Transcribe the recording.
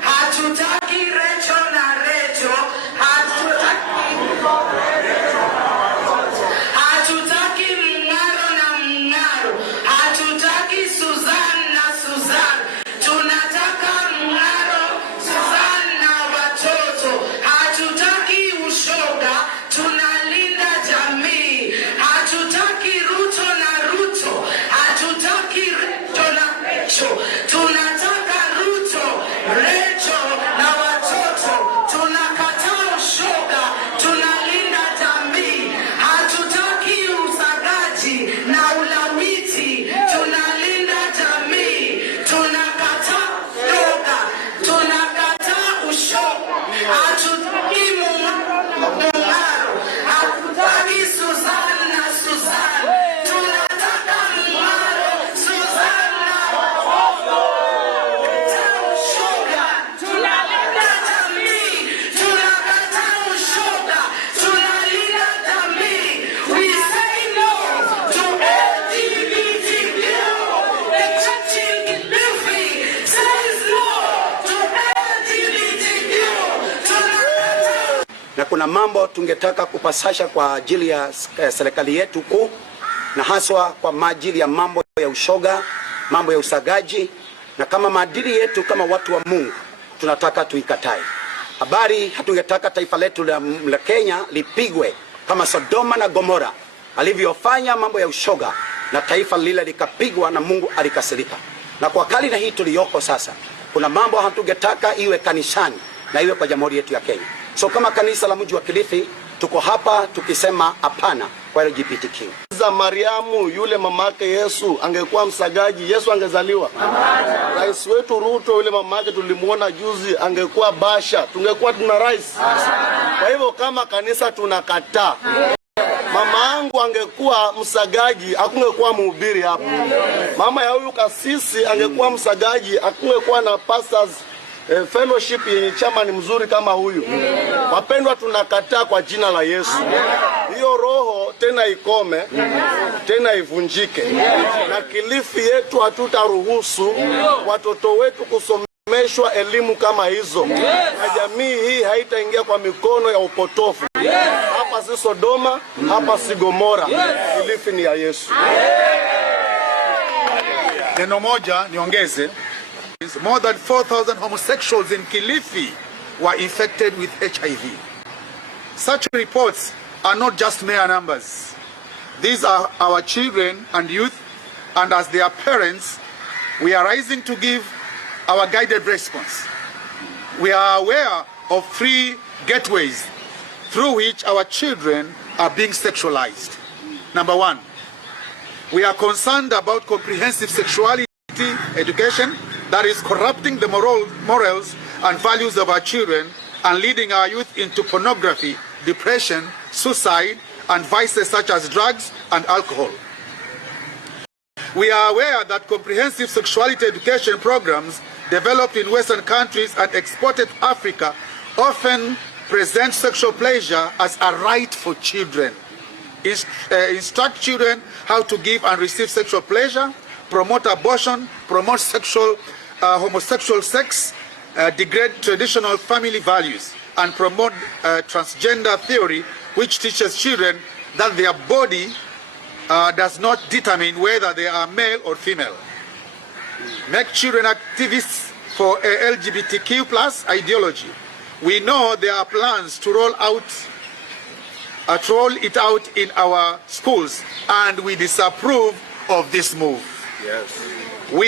Hatutaki recho na recho, hatutaki mngaro na mngaro, hatutaki Suzan na Suzan, tunataka mngaro, Suzan na watoto, hatutaki ushoga, tunalinda jamii, hatutaki Ruto na Ruto, hatutaki recho na recho, tunataka Ruto, recho na watoto, tunakataa ushoga, tunalinda jamii, hatutaki usagaji na ulawiti, tunalinda jamii, tunakataa ushoga, tunakataa ushoga, hatutaki mungaro, hatutaki Suzan na Suzan, tunataka mungaro, Suzan na ushoga, tunalinda jamii, tunakataa ushoga, tunalinda jamii. We say no to LGBTQ. The church in Kilifi says no to LGBTQ. Tunakataa. Na kuna mambo tungetaka kupasasha kwa ajili ya serikali yetu kuu, na haswa kwa ajili ya mambo ya ushoga, mambo ya usagaji, na kama maadili yetu kama watu wa Mungu tunataka tuikatae. Habari hatungetaka taifa letu la Kenya lipigwe kama Sodoma na Gomora alivyofanya mambo ya ushoga, na taifa lile likapigwa na Mungu alikasirika. Na kwa kali na hii tuliyoko sasa, kuna mambo hatungetaka iwe kanisani na iwe kwa jamhuri yetu ya Kenya. So kama kanisa la mji wa Kilifi tuko hapa tukisema hapana kwa LGBTQ. Za Mariamu yule mamake Yesu angekuwa msagaji, Yesu angezaliwa? Rais wetu Ruto yule mamake tulimuona juzi angekuwa basha, tungekuwa tuna rais? Kwa hivyo kama kanisa tunakataa. Mama yangu angekuwa msagaji, hakungekuwa mhubiri hapa. Mama ya huyu kasisi angekuwa msagaji, hakungekuwa na pastors fellowship yenye chama ni mzuri kama huyu. Wapendwa, tunakataa kwa jina la Yesu. Hiyo roho tena ikome, tena ivunjike. Na Kilifi yetu hatutaruhusu watoto wetu kusomeshwa elimu kama hizo. Na jamii hii haitaingia kwa mikono ya upotofu. Hapa si Sodoma, hapa si Gomora. Kilifi ni ya Yesu. Neno moja niongeze. More than 4,000 homosexuals in Kilifi were infected with HIV. Such reports are not just mere numbers. These are our children and youth, and as their parents, we are rising to give our guided response. We are aware of 3 gateways through which our children are being sexualized. Number 1, we are concerned about comprehensive sexuality education that is corrupting the morals and values of our children and leading our youth into pornography, depression, suicide, and vices such as drugs and alcohol. We are aware that comprehensive sexuality education programs developed in Western countries and exported to Africa often present sexual pleasure as a right for children. Instruct children how to give and receive sexual pleasure, promote abortion, promote homosexual sex, degrade traditional family values, and promote transgender theory, which teaches children that their body does not determine whether they are male or female. Make children activists for LGBTQ+ ideology. We know there are plans to roll it out in our schools, and we disapprove of this move. Yes.